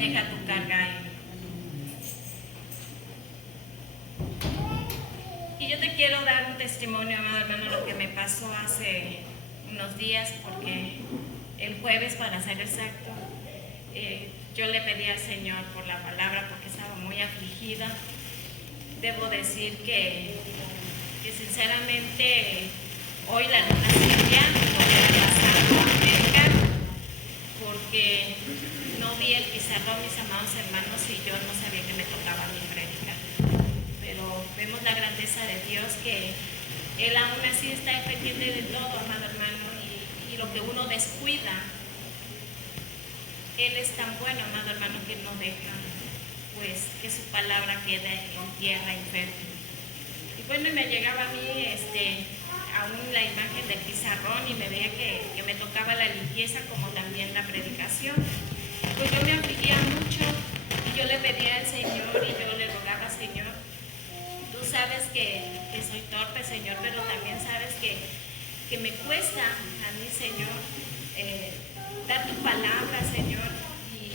deja tu carga ahí. Y yo te quiero dar un testimonio, amado hermano, lo que me pasó hace unos días, porque el jueves, para ser exacto, yo le pedí al Señor por la palabra porque estaba muy afligida. Debo decir que sinceramente hoy la luna Silvia no me ha pasado a predicar porque no vi el pizarrón, mis amados hermanos, y yo no sabía que me tocaba mi prédica. Pero vemos la grandeza de Dios, que Él aún así está pendiente de todo, amado hermano, y lo que uno descuida, Él es tan bueno, amado hermano, que no deja pues que su palabra quede en tierra infértil. Y bueno, me llegaba a mí aún la imagen del pizarrón y me veía que me tocaba la limpieza como también la predicación. Pues yo me afligía mucho y yo le pedía al Señor y yo le rogaba: Señor, tú sabes que soy torpe, Señor, pero también sabes que me cuesta a mí, Señor, dar tu palabra, Señor, y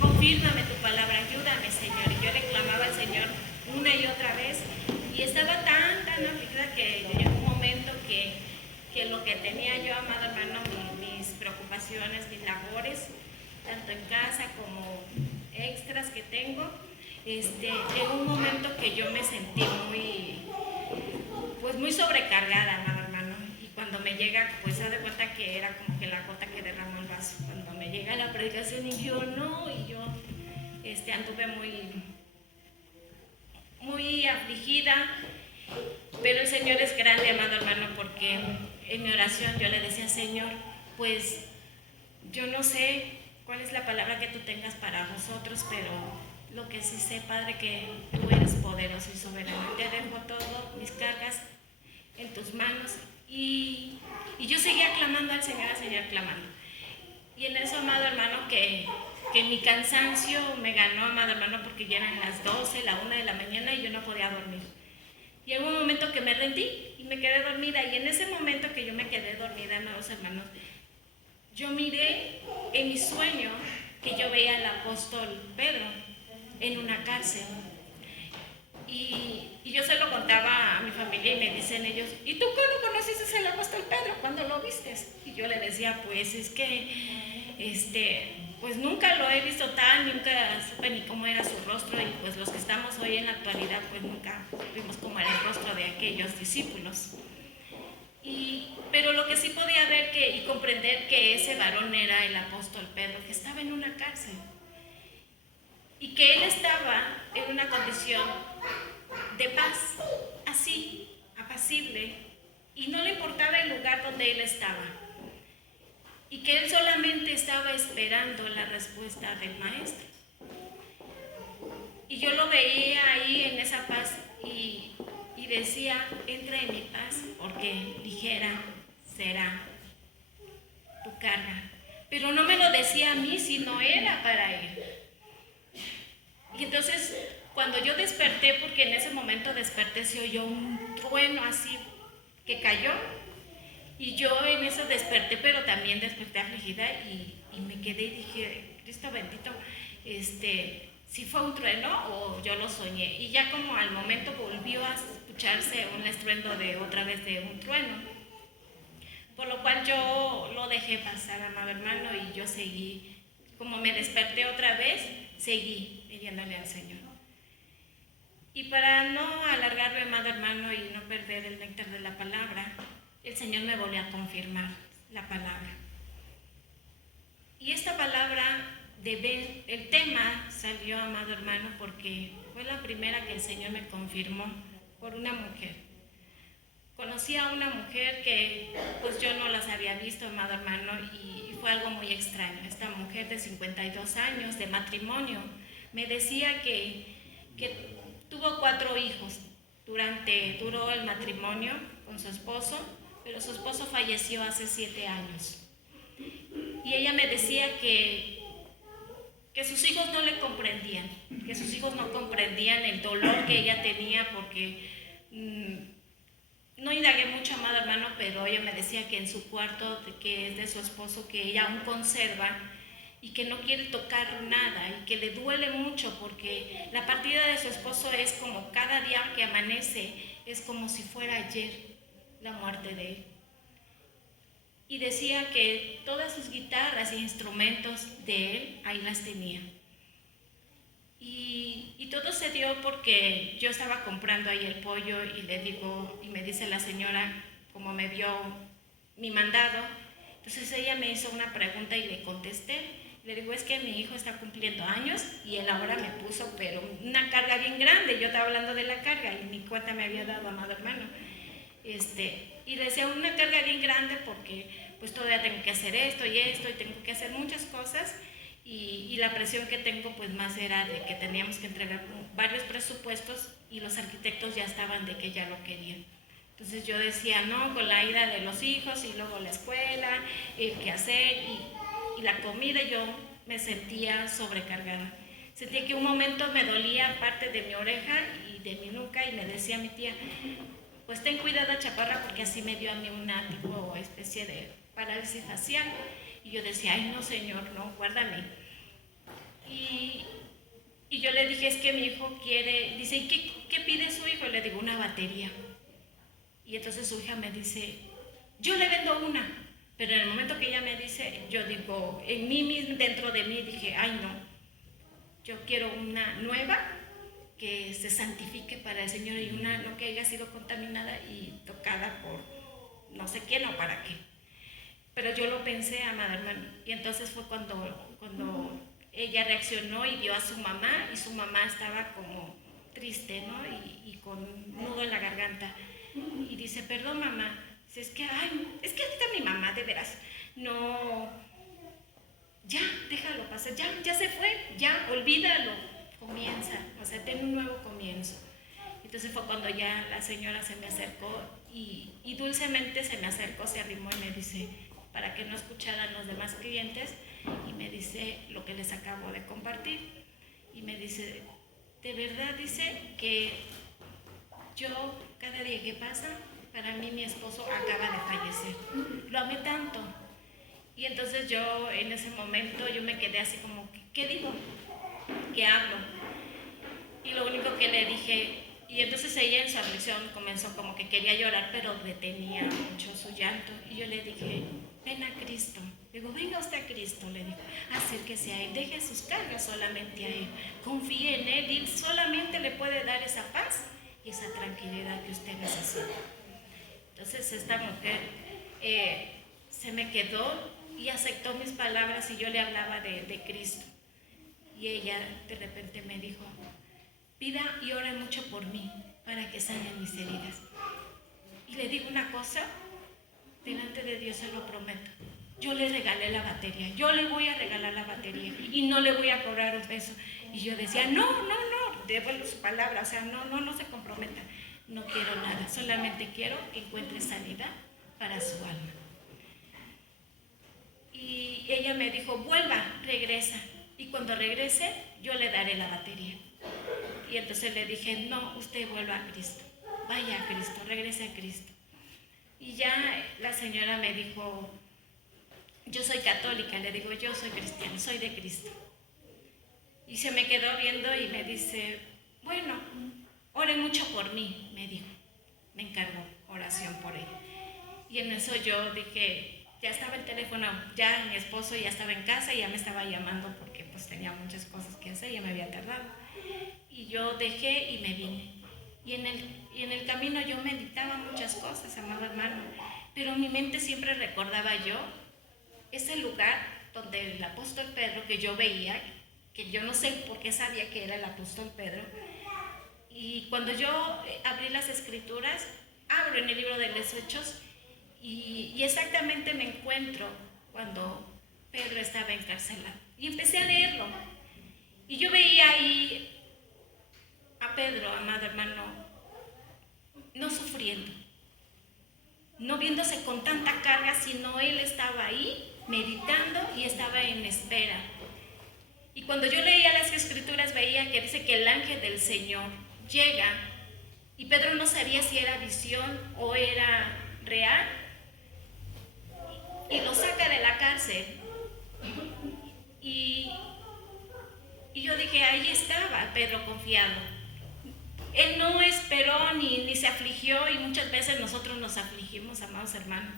confírmame tu palabra, ayúdame, Señor. Y yo le clamaba al Señor una y otra vez, y estaba tan afligida que llegó un momento que lo que tenía yo, amado hermano, mis preocupaciones, mis labores, tanto en casa como extras que tengo, llegó un momento que yo me sentí muy sobrecargada, amado hermano. Y cuando me llega, pues se da cuenta que era como que la gota que derramó el vaso. Cuando me llega la predicación y yo no, y yo anduve muy afligida, pero el Señor es grande, amado hermano, porque en mi oración yo le decía: Señor, pues yo no sé cuál es la palabra que tú tengas para nosotros, pero lo que sí sé, Padre, que tú eres poderoso y soberano. Te dejo todo, mis cargas, en tus manos. Y yo seguía clamando al Señor, clamando. Y en eso, amado hermano, que mi cansancio me ganó, amado hermano, porque ya eran las 12, la 1 de la mañana y yo no podía dormir. Llegó un momento que me rendí y me quedé dormida, y en ese momento que yo me quedé dormida, amados hermanos, yo miré en mi sueño que yo veía al apóstol Pedro en una cárcel. Y yo se lo contaba a mi familia y me dicen ellos: ¿y tú cómo conociste al apóstol Pedro? ¿Cuándo lo viste? Y yo le decía: pues es que pues nunca lo he visto tal, nunca supe ni cómo era su rostro, y pues los que estamos hoy en la actualidad pues nunca vimos cómo era el rostro de aquellos discípulos. Pero lo que sí podía ver y comprender que ese varón era el apóstol Pedro, que estaba en una cárcel y que él estaba en una condición de paz, así, apacible, y no le importaba el lugar donde él estaba, y que él solamente estaba esperando la respuesta del maestro. Y yo lo veía ahí en esa paz y decía: entra en mi paz, porque ligera será tu carga. Pero no me lo decía a mí, sino era para él. Y entonces, cuando yo desperté, porque en ese momento desperté, se oyó un trueno así que cayó, y yo en eso desperté, pero también desperté afligida y me quedé y dije: Cristo bendito, si fue un trueno o yo lo soñé. Y ya como al momento volvió a escucharse un estruendo de otra vez de un trueno, por lo cual yo lo dejé pasar, amado hermano, y yo seguí, como me desperté otra vez, seguí pidiéndole al Señor. Y para no alargarme, amado hermano, y no perder el néctar de la palabra, el Señor me volvió a confirmar la palabra. Y esta palabra, el tema salió, amado hermano, porque fue la primera que el Señor me confirmó por una mujer. Conocí a una mujer que pues yo no las había visto, amado hermano, y fue algo muy extraño. Esta mujer de 52 años de matrimonio me decía que tuvo 4 hijos. Duró el matrimonio con su esposo, pero su esposo falleció hace 7 años. Y ella me decía que sus hijos no le comprendían, que sus hijos no comprendían el dolor que ella tenía, porque no indagué mucho, amado hermano, pero ella me decía que en su cuarto, que es de su esposo, que ella aún conserva y que no quiere tocar nada y que le duele mucho porque la partida de su esposo es como cada día que amanece, es como si fuera ayer la muerte de él. Y decía que todas sus guitarras e instrumentos de él ahí las tenía. Y todo se dio porque yo estaba comprando ahí el pollo y le digo, y me dice la señora, como me vio mi mandado, entonces ella me hizo una pregunta y le contesté. Le digo, es que mi hijo está cumpliendo años y él ahora me puso, pero una carga bien grande. Yo estaba hablando de la carga y ni cuenta me había dado, amado hermano. Y le decía, una carga bien grande porque pues todavía tengo que hacer esto y tengo que hacer muchas cosas. Y la presión que tengo pues más era de que teníamos que entregar varios presupuestos y los arquitectos ya estaban de que ya lo querían. Entonces yo decía, no, con la ida de los hijos y luego la escuela, el qué hacer y la comida, yo me sentía sobrecargada. Sentía que un momento me dolía parte de mi oreja y de mi nuca y me decía mi tía, pues ten cuidado, chaparra, porque así me dio a mí una tipo especie de parálisis facial. Y yo decía, ay no señor, no, guárdame. Y yo le dije, es que mi hijo quiere, dice, ¿y qué pide su hijo? Y le digo, una batería. Y entonces su hija me dice, yo le vendo una. Pero en el momento que ella me dice, yo digo, en mí mismo, dentro de mí, dije, ay no, yo quiero una nueva que se santifique para el Señor y una no que haya sido contaminada y tocada por no sé quién o para qué. Pero yo lo pensé, amada hermana, y entonces fue cuando ella reaccionó y vio a su mamá, y su mamá estaba como triste, ¿no? Y con un nudo en la garganta. Y dice, perdón mamá, es que ahorita mi mamá, de veras, no, ya, déjalo pasar, ya se fue, ya, olvídalo, comienza, o sea, ten un nuevo comienzo. Entonces fue cuando ya la señora se me acercó y dulcemente se me acercó, se arrimó y me dice, para que no escucharan los demás clientes, y me dice lo que les acabo de compartir. Y me dice, de verdad, dice que yo, cada día que pasa, para mí mi esposo acaba de fallecer. Lo amé tanto. Y entonces yo, en ese momento, yo me quedé así como, ¿qué digo? ¿Qué hablo? Y lo único que le dije, y entonces ella en su aflicción comenzó como que quería llorar, pero detenía mucho su llanto. Y yo le dije, ven a Cristo. Digo, venga usted a Cristo, le digo, acérquese a Él, deje sus cargas solamente a Él, confíe en Él y Él solamente le puede dar esa paz y esa tranquilidad que usted necesita. Entonces esta mujer se me quedó y aceptó mis palabras y yo le hablaba de Cristo. Y ella de repente me dijo, pida y ore mucho por mí para que sanen mis heridas. Y le digo una cosa, delante de Dios se lo prometo. Yo le regalé la batería, yo le voy a regalar la batería y no le voy a cobrar un peso. Y yo decía, no, devuelvo su palabra, o sea, no se comprometa. No quiero nada, solamente quiero que encuentre sanidad para su alma. Y ella me dijo, vuelva, regresa. Y cuando regrese, yo le daré la batería. Y entonces le dije, no, usted vuelva a Cristo, vaya a Cristo, regrese a Cristo. Y ya la señora me dijo, yo soy católica, le digo, yo soy cristiana, soy de Cristo. Y se me quedó viendo y me dice, bueno, ore mucho por mí, me dijo, me encargó oración por él. Y en eso yo dije, ya estaba el teléfono, ya mi esposo ya estaba en casa y ya me estaba llamando porque pues tenía muchas cosas que hacer, ya me había tardado. Y yo dejé y me vine. Y en el camino yo meditaba muchas cosas, amado hermano, pero mi mente siempre recordaba yo ese lugar donde el apóstol Pedro, que yo veía, que yo no sé por qué sabía que era el apóstol Pedro, y cuando yo abrí las escrituras, abro en el libro de los Hechos, y exactamente me encuentro cuando Pedro estaba encarcelado. Y empecé a leerlo. Y yo veía ahí a Pedro, amado hermano, no sufriendo, no viéndose con tanta carga, sino él estaba ahí meditando y estaba en espera. Y cuando yo leía las escrituras veía que dice que el ángel del Señor llega y Pedro no sabía si era visión o era real y lo saca de la cárcel. Y yo dije, ahí estaba Pedro confiado. Él no esperó ni se afligió, y muchas veces nosotros nos afligimos, amados hermanos.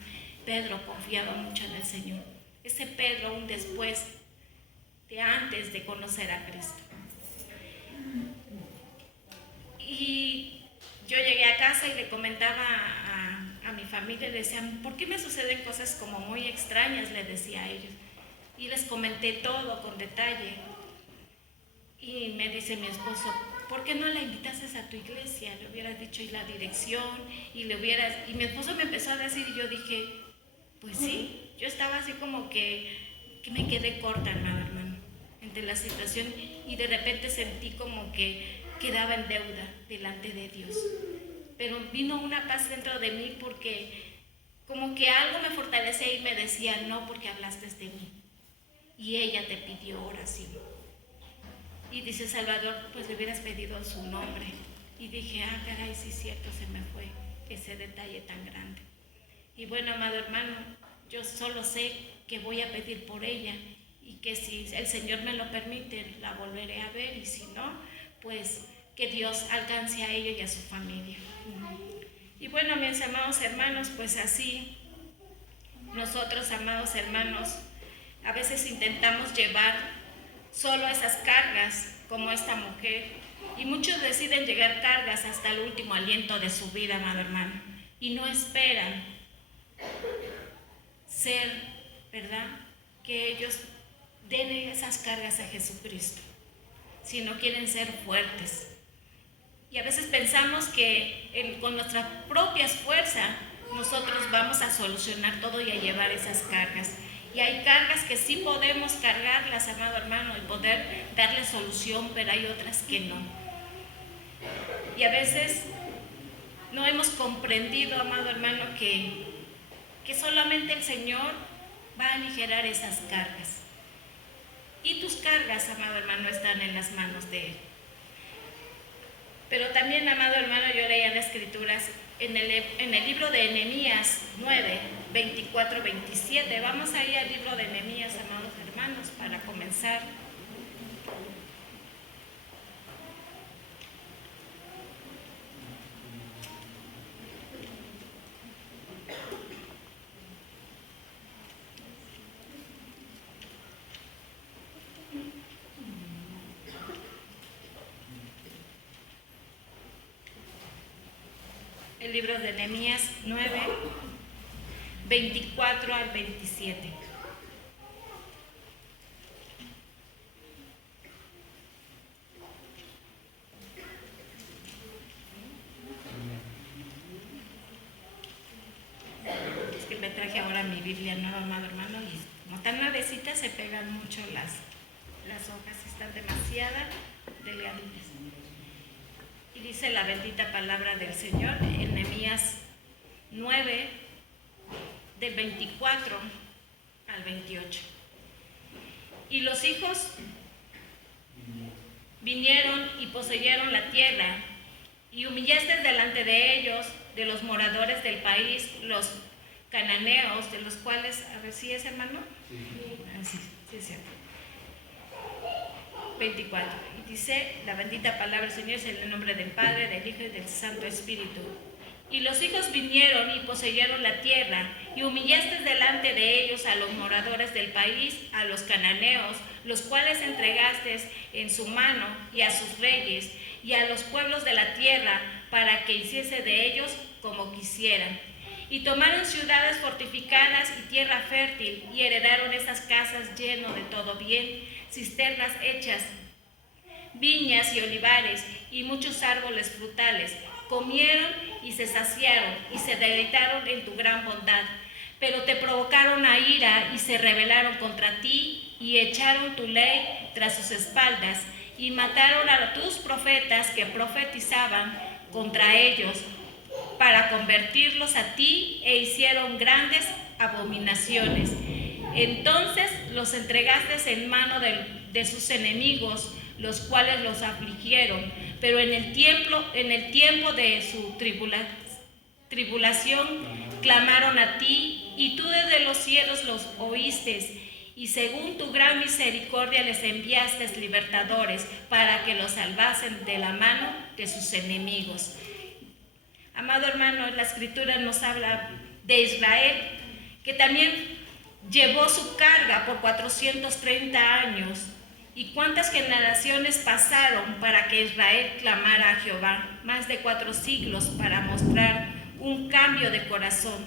Pedro confiaba mucho en el Señor. Ese Pedro aún después de antes de conocer a Cristo. Y yo llegué a casa y le comentaba a mi familia, le decían, ¿por qué me suceden cosas como muy extrañas? Le decía a ellos. Y les comenté todo con detalle. Y me dice mi esposo, ¿por qué no la invitases a tu iglesia? Le hubieras dicho y la dirección, y mi esposo me empezó a decir, y yo dije, pues sí. Yo estaba así como que me quedé corta, hermano, entre la situación, y de repente sentí como que quedaba en deuda delante de Dios. Pero vino una paz dentro de mí, porque como que algo me fortalecía y me decía, no, porque hablaste de mí y ella te pidió oración. Y dice, Salvador, pues le hubieras pedido su nombre. Y dije, caray, sí es cierto, se me fue ese detalle tan grande. Y bueno, amado hermano, yo solo sé que voy a pedir por ella, y que si el Señor me lo permite, la volveré a ver, y si no, pues que Dios alcance a ella y a su familia. Y bueno, mis amados hermanos, pues así, nosotros, amados hermanos, a veces intentamos llevar solo esas cargas como esta mujer, y muchos deciden llegar cargas hasta el último aliento de su vida, amado hermano, y no esperan ser, ¿verdad?, que ellos den esas cargas a Jesucristo, sino quieren ser fuertes. Y a veces pensamos que con nuestra propia fuerza nosotros vamos a solucionar todo y a llevar esas cargas. Y hay cargas que sí podemos cargarlas, amado hermano, y poder darle solución, pero hay otras que no. Y a veces no hemos comprendido, amado hermano, que solamente el Señor va a aligerar esas cargas. Y tus cargas, amado hermano, están en las manos de Él. Pero también, amado hermano, yo leía las Escrituras en el libro de Nehemías 9, 24, 27. Vamos a ir al libro de Nehemías, amados hermanos, para comenzar. El libro de Nehemías 9, 24 al 27. Es que me traje ahora mi Biblia nueva, amado hermano, y como tan nuevecitas se pegan mucho las hojas, están demasiado delgaditas. Y dice la bendita palabra del Señor en Nehemías 9, del 24 al 28. Y los hijos vinieron y poseyeron la tierra, y humillaste delante de ellos, de los moradores del país, los cananeos, de los cuales, a ver si es, hermano. Sí, es cierto. 24. Y dice la bendita palabra del Señor, es en el nombre del Padre, del Hijo y del Santo Espíritu. Y los hijos vinieron y poseyeron la tierra, y humillaste delante de ellos a los moradores del país, a los cananeos, los cuales entregaste en su mano, y a sus reyes, y a los pueblos de la tierra, para que hiciese de ellos como quisieran. Y tomaron ciudades fortificadas y tierra fértil, y heredaron esas casas lleno de todo bien, cisternas hechas, viñas y olivares, y muchos árboles frutales. Comieron y se saciaron, y se deleitaron en tu gran bondad. Pero te provocaron a ira, y se rebelaron contra ti, y echaron tu ley tras sus espaldas, y mataron a tus profetas que profetizaban contra ellos, para convertirlos a ti, e hicieron grandes abominaciones. Entonces los entregaste en mano de sus enemigos, los cuales los afligieron, pero en el tiempo de su tribulación clamaron a ti, y tú desde los cielos los oíste, y según tu gran misericordia les enviaste libertadores para que los salvasen de la mano de sus enemigos. Amado hermano, la Escritura nos habla de Israel, que también llevó su carga por 430 años. ¿Y cuántas generaciones pasaron para que Israel clamara a Jehová? Más de 4 siglos para mostrar un cambio de corazón.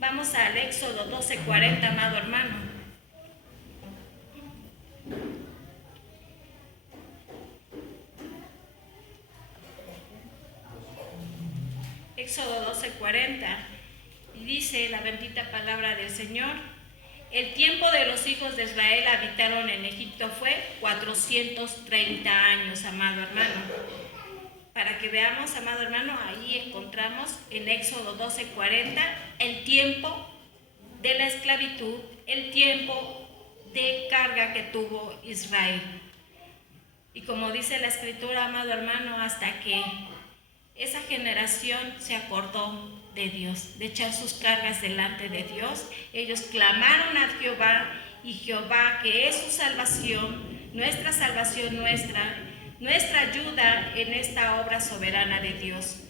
Vamos al Éxodo 12:40, amado hermano. Éxodo 12:40, y dice la bendita palabra del Señor: el tiempo de los hijos de Israel habitaron en Egipto fue 430 años, amado hermano. Para que veamos, amado hermano, ahí encontramos en Éxodo 12:40 el tiempo de la esclavitud, el tiempo de carga que tuvo Israel. Y como dice la Escritura, amado hermano, hasta que esa generación se acordó de Dios, de echar sus cargas delante de Dios, ellos clamaron a Jehová, y Jehová, que es su salvación, nuestra ayuda en esta obra soberana de Dios.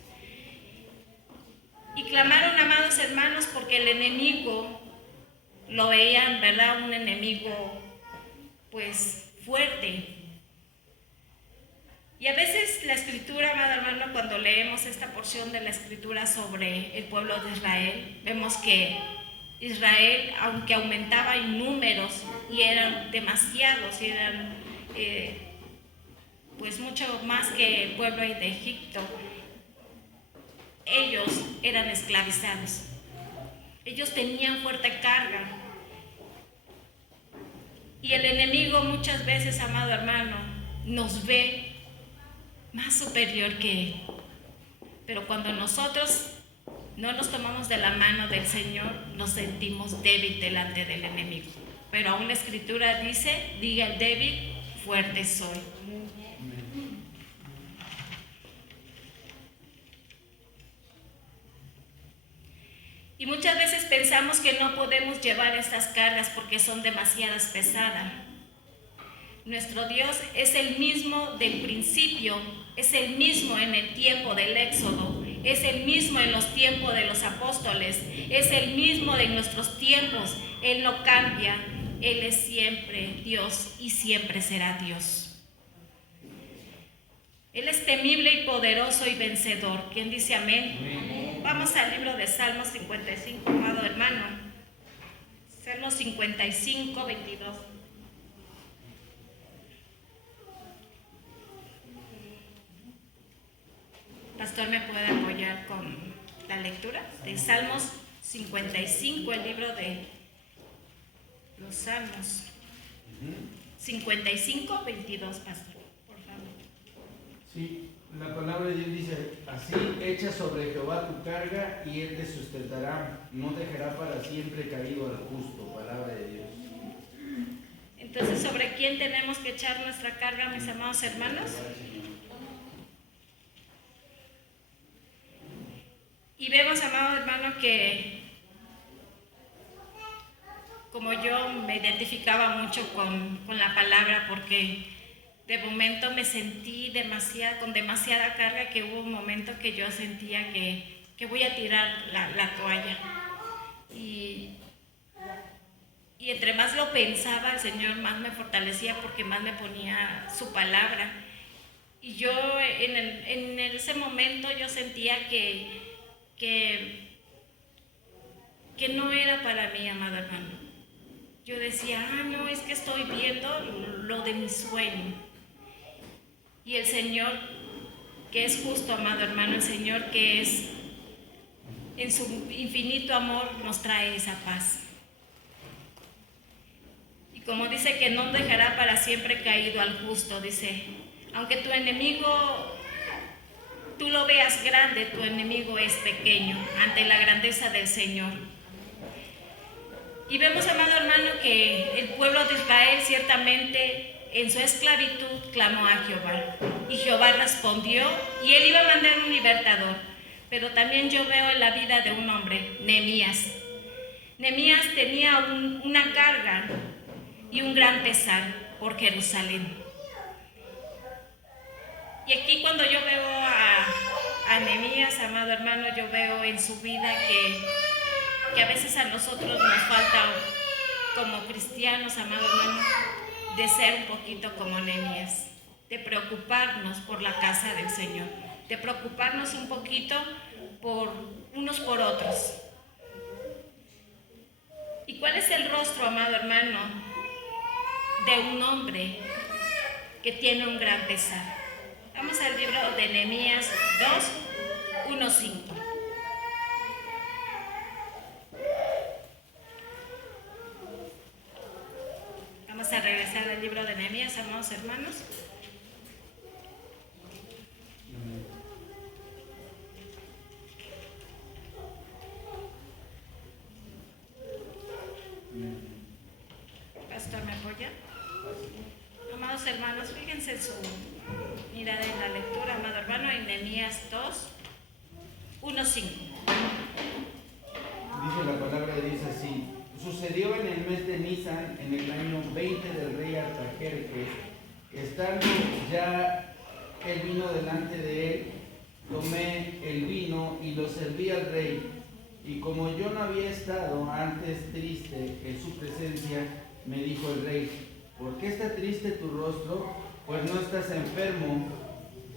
Y clamaron, amados hermanos, porque el enemigo lo veían, ¿verdad? Un enemigo pues fuerte. Y a veces la Escritura, amado hermano, cuando leemos esta porción de la Escritura sobre el pueblo de Israel, vemos que Israel, aunque aumentaba en números y eran demasiados, y eran pues mucho más que el pueblo de Egipto, ellos eran esclavizados. Ellos tenían fuerte carga. Y el enemigo muchas veces, amado hermano, nos ve más superior que él. Pero cuando nosotros no nos tomamos de la mano del Señor, nos sentimos débil delante del enemigo. Pero aún la Escritura dice: diga el débil, fuerte soy. Y muchas veces pensamos que no podemos llevar estas cargas porque son demasiadas pesadas. Nuestro Dios es el mismo del principio, es el mismo en el tiempo del Éxodo, es el mismo en los tiempos de los apóstoles, es el mismo de nuestros tiempos. Él no cambia, Él es siempre Dios y siempre será Dios. Él es temible y poderoso y vencedor. ¿Quién dice amén? Amén. Vamos al libro de Salmos 55, amado hermano. Salmos 55, 22. Pastor, ¿me puede apoyar con la lectura de Salmos 55, el libro de los Salmos? 55, 22, pastor, por favor. Sí, la palabra de Dios dice así: echa sobre Jehová tu carga y él te sustentará, no dejará para siempre caído al justo. Palabra de Dios. Entonces, ¿sobre quién tenemos que echar nuestra carga, mis amados hermanos? Y vemos, amado hermano, que como yo me identificaba mucho con la palabra, porque de momento me sentí con demasiada carga, que hubo un momento que yo sentía que voy a tirar la toalla. Y entre más lo pensaba, el Señor más me fortalecía, porque más me ponía su palabra. Y yo en ese momento yo sentía que no era para mí, amado hermano. Yo decía: no, es que estoy viendo lo de mi sueño. Y el Señor, que es justo, amado hermano, el Señor que es en su infinito amor, nos trae esa paz. Y como dice que no dejará para siempre caído al justo, dice: aunque tu enemigo, tú lo veas grande, tu enemigo es pequeño ante la grandeza del Señor. Y vemos, amado hermano, que el pueblo de Israel ciertamente en su esclavitud clamó a Jehová. Y Jehová respondió, y él iba a mandar un libertador. Pero también yo veo en la vida de un hombre, Nehemías. Nehemías tenía una carga y un gran pesar por Jerusalén. Y aquí cuando yo veo a Nehemías, amado hermano, yo veo en su vida que a veces a nosotros nos falta, como cristianos, amado hermano, de ser un poquito como Nehemías, de preocuparnos por la casa del Señor, de preocuparnos un poquito por unos por otros. ¿Y cuál es el rostro, amado hermano, de un hombre que tiene un gran pesar? Vamos al libro de Nehemías 2, 1, 5. Vamos a regresar al libro de Nehemías, amados hermanos. Pastor, ¿me apoya? Amados hermanos, fíjense su mirada en la lectura, amado hermano, en Nehemías 2, 1, 5. Dice la palabra, dice así: sucedió en el mes de Nisan, en el año 20 del rey Artajerjes, que estando ya el vino delante de él, tomé el vino y lo serví al rey. Y como yo no había estado antes triste en su presencia, me dijo el rey: ¿por qué está triste tu rostro? Pues no estás enfermo.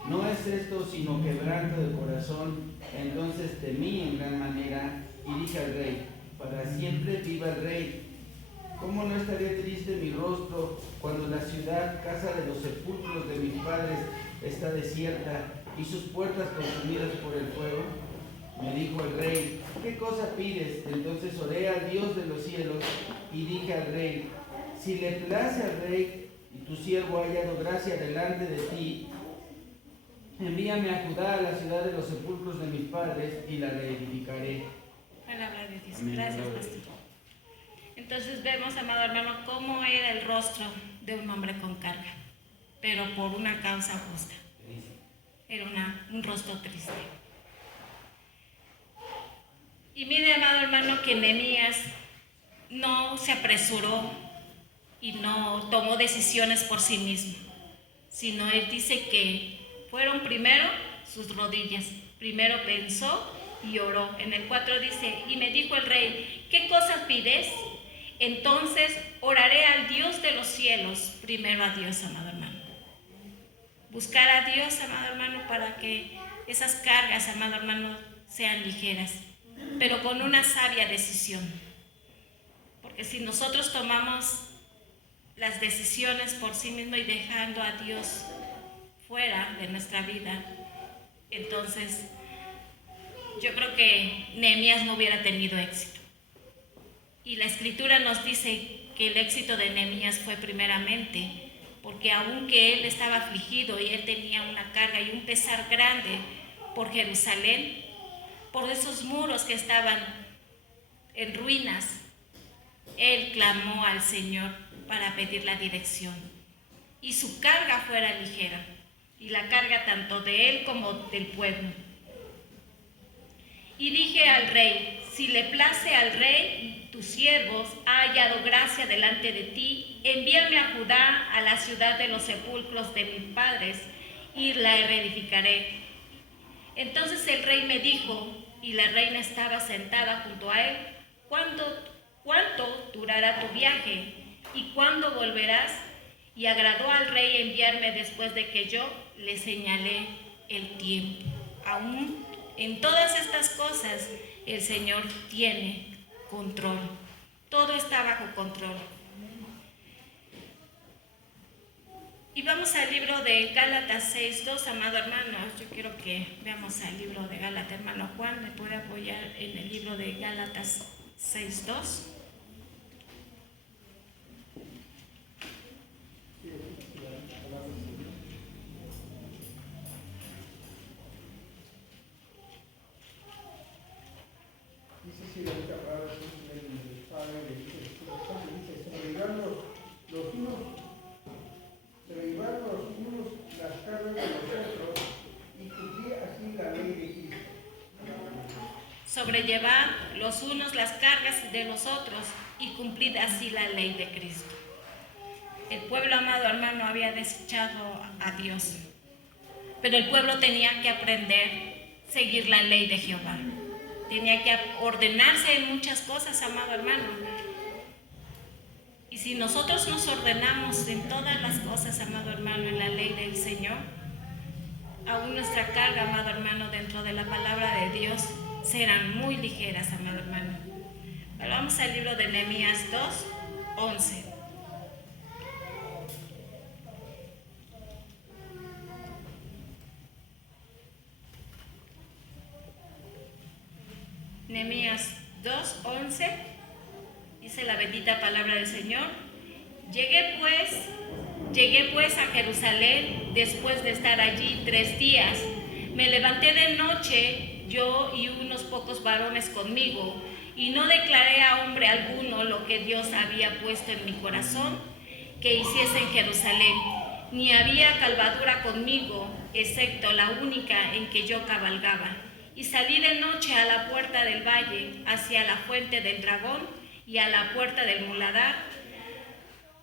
No es esto sino quebranto de corazón. Entonces temí en gran manera y dije al rey: para siempre viva el rey. ¿Cómo no estaría triste mi rostro cuando la ciudad, casa de los sepulcros de mis padres, está desierta y sus puertas consumidas por el fuego? Me dijo el rey: ¿qué cosa pides? Entonces oré al Dios de los cielos y dije al rey: si le place al rey y tu siervo ha hallado gracia delante de ti, envíame a Judá, a la ciudad de los sepulcros de mis padres, y la reedificaré. Palabra de Dios. Amén. Gracias, pastor. Entonces vemos, amado hermano, cómo era el rostro de un hombre con carga, pero por una causa justa. Era un rostro triste. Y mire, amado hermano, que Nehemías no se apresuró y no tomó decisiones por sí mismo, sino él dice que fueron primero sus rodillas, primero pensó y oró. En el 4 dice: y me dijo el rey: ¿qué cosa pides? Entonces oraré al Dios de los cielos, primero a Dios, amado hermano. Buscar a Dios, amado hermano, para que esas cargas, amado hermano, sean ligeras, pero con una sabia decisión. Porque si nosotros tomamos las decisiones por sí mismos y dejando a Dios fuera de nuestra vida, entonces yo creo que Nehemías no hubiera tenido éxito. Y la escritura nos dice que el éxito de Nehemías fue primeramente porque aunque él estaba afligido y él tenía una carga y un pesar grande por Jerusalén, por esos muros que estaban en ruinas, él clamó al Señor para pedir la dirección y su carga fuera ligera, y la carga tanto de él como del pueblo. Y dije al rey: si le place al rey, tus siervos, ha hallado gracia delante de ti, envíame a Judá, a la ciudad de los sepulcros de mis padres, y la reedificaré. Entonces el rey me dijo, y la reina estaba sentada junto a él: ¿cuánto durará tu viaje? ¿Y cuándo volverás? Y agradó al rey enviarme después de que yo le señalé el tiempo. Aún en todas estas cosas el Señor tiene control. Todo está bajo control. Y vamos al libro de Gálatas 6:2, amado hermano. Yo quiero que veamos al libro de Gálatas, hermano Juan. ¿Me puede apoyar en el libro de Gálatas 6:2? Sobrellevad los unos las cargas de los otros y cumplid así la ley de Cristo. El pueblo, amado hermano, había desechado a Dios. Pero el pueblo tenía que aprender a seguir la ley de Jehová. Tenía que ordenarse en muchas cosas, amado hermano. Y si nosotros nos ordenamos en todas las cosas, amado hermano, en la ley del Señor, aún nuestra carga, amado hermano, dentro de la palabra de Dios, serán muy ligeras, amado hermano. Pero vamos al libro de Nehemías 2:11. Nehemías 2:11, dice la bendita palabra del Señor. Llegué pues a Jerusalén después de estar allí 3 días. Me levanté de noche, yo y unos pocos varones conmigo, y no declaré a hombre alguno lo que Dios había puesto en mi corazón que hiciese en Jerusalén, ni había cabalgadura conmigo, excepto la única en que yo cabalgaba. Y salí de noche a la puerta del valle, hacia la fuente del dragón y a la puerta del muladar,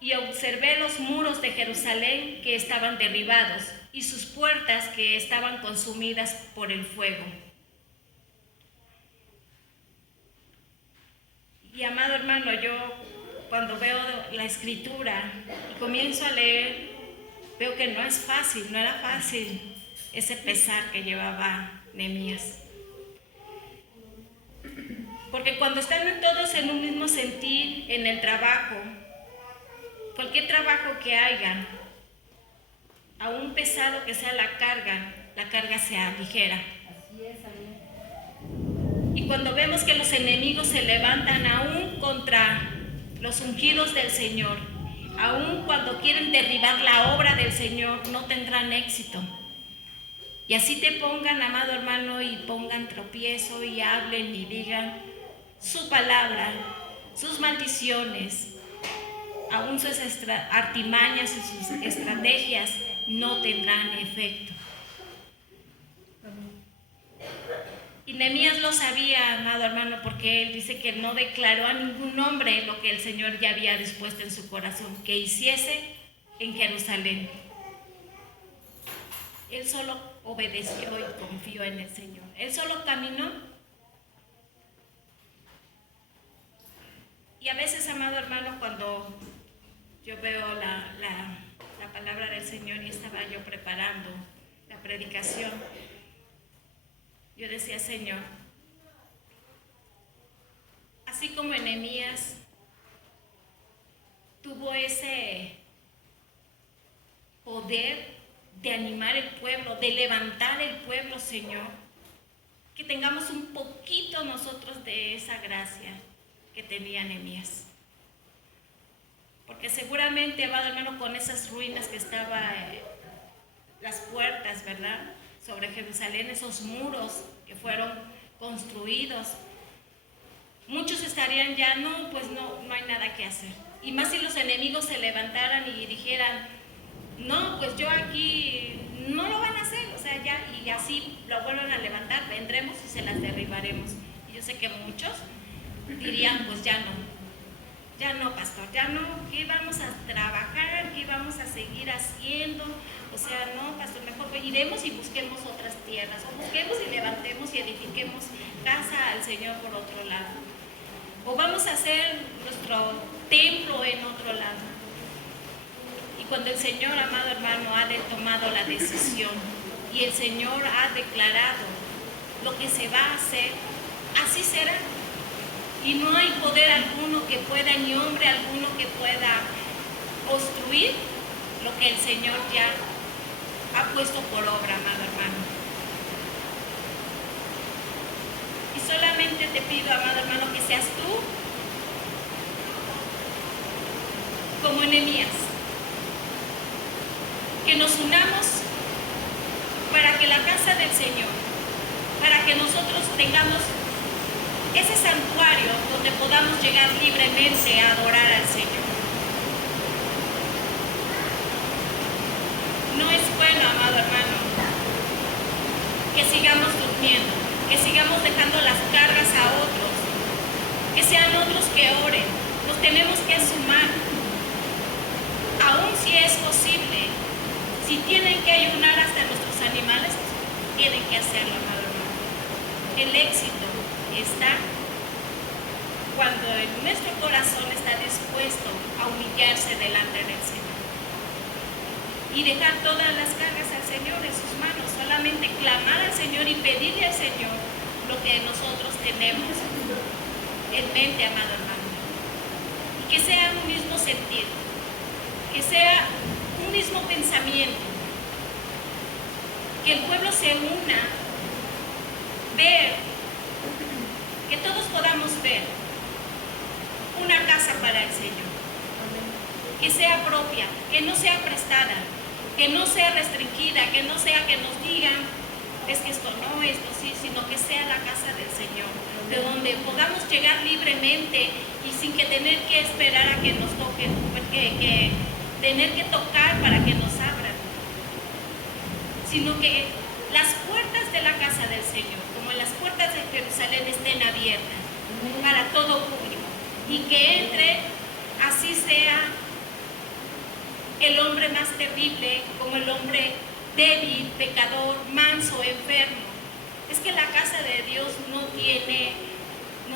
y observé los muros de Jerusalén que estaban derribados, y sus puertas que estaban consumidas por el fuego. Y amado hermano, yo cuando veo la escritura y comienzo a leer, veo que no es fácil, no era fácil ese pesar que llevaba Nehemías. Porque cuando están todos en un mismo sentir en el trabajo, cualquier trabajo que hagan, aún pesado que sea la carga sea ligera. Así es, amén. Y cuando vemos que los enemigos se levantan aún contra los ungidos del Señor, aún cuando quieren derribar la obra del Señor, no tendrán éxito. Y así te pongan, amado hermano, y pongan tropiezo y hablen y digan su palabra, sus maldiciones, aún sus artimañas y sus estrategias no tendrán efecto. Y Nehemías lo sabía, amado hermano, porque él dice que no declaró a ningún hombre lo que el Señor ya había dispuesto en su corazón que hiciese en Jerusalén. Él solo obedeció y confió en el Señor. Él solo caminó. Y a veces, amado hermano, cuando yo veo la palabra del Señor y estaba yo preparando la predicación, yo decía, Señor, así como Nehemías tuvo ese poder de animar el pueblo, de levantar el pueblo, Señor, que tengamos un poquito nosotros de esa gracia que tenía Nehemías. Porque seguramente, amado hermano, con esas ruinas que estaban las puertas, ¿verdad?, sobre Jerusalén, esos muros que fueron construidos, muchos estarían ya, no hay nada que hacer. Y más si los enemigos se levantaran y dijeran, no, pues yo aquí no lo van a hacer, o sea, ya, y así lo vuelven a levantar, vendremos y se las derribaremos. Y yo sé que muchos dirían, pues ya no, pastor, ya no, ¿qué vamos a trabajar? ¿Qué vamos a seguir haciendo? O sea, no, pastor, mejor iremos y busquemos otras tierras, o busquemos y levantemos y edifiquemos casa al Señor por otro lado. O vamos a hacer nuestro templo en otro lado. Y cuando el Señor, amado hermano, ha tomado la decisión y el Señor ha declarado lo que se va a hacer, así será. Y no hay poder alguno que pueda, ni hombre alguno que pueda obstruir lo que el Señor ya ha puesto por obra, amado hermano. Y solamente te pido, amado hermano, que seas tú como Nehemías, que nos unamos para que la casa del Señor, para que nosotros tengamos ese santuario donde podamos llegar libremente a adorar al Señor. No es bueno, amado hermano, que sigamos durmiendo, que sigamos dejando las cargas a otros, que sean otros que oren. Nos tenemos que sumar a aún si es posible, si tienen que ayunar hasta nuestros animales, tienen que hacerlo, amado hermano. El éxito está cuando nuestro corazón está dispuesto a humillarse delante del Señor y dejar todas las cargas al Señor en sus manos, solamente clamar al Señor y pedirle al Señor lo que nosotros tenemos en mente, amado hermano. Y que sea un mismo sentir, que sea un mismo pensamiento, que el pueblo se una, ver, que todos podamos ver una casa para el Señor, que sea propia, que no sea prestada, que no sea restringida, que no sea que nos digan, es que esto no, esto sí, sino que sea la casa del Señor, de donde podamos llegar libremente y sin que tener que esperar a que nos toquen, que tener que tocar para que nos abran, sino que las puertas de la casa del Señor, como las puertas de Jerusalén, estén abiertas para todo público, y que entre, así sea el hombre más terrible, como el hombre débil, pecador, manso, enfermo. Es que la casa de Dios no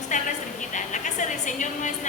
está restringida. La casa del Señor no es nada.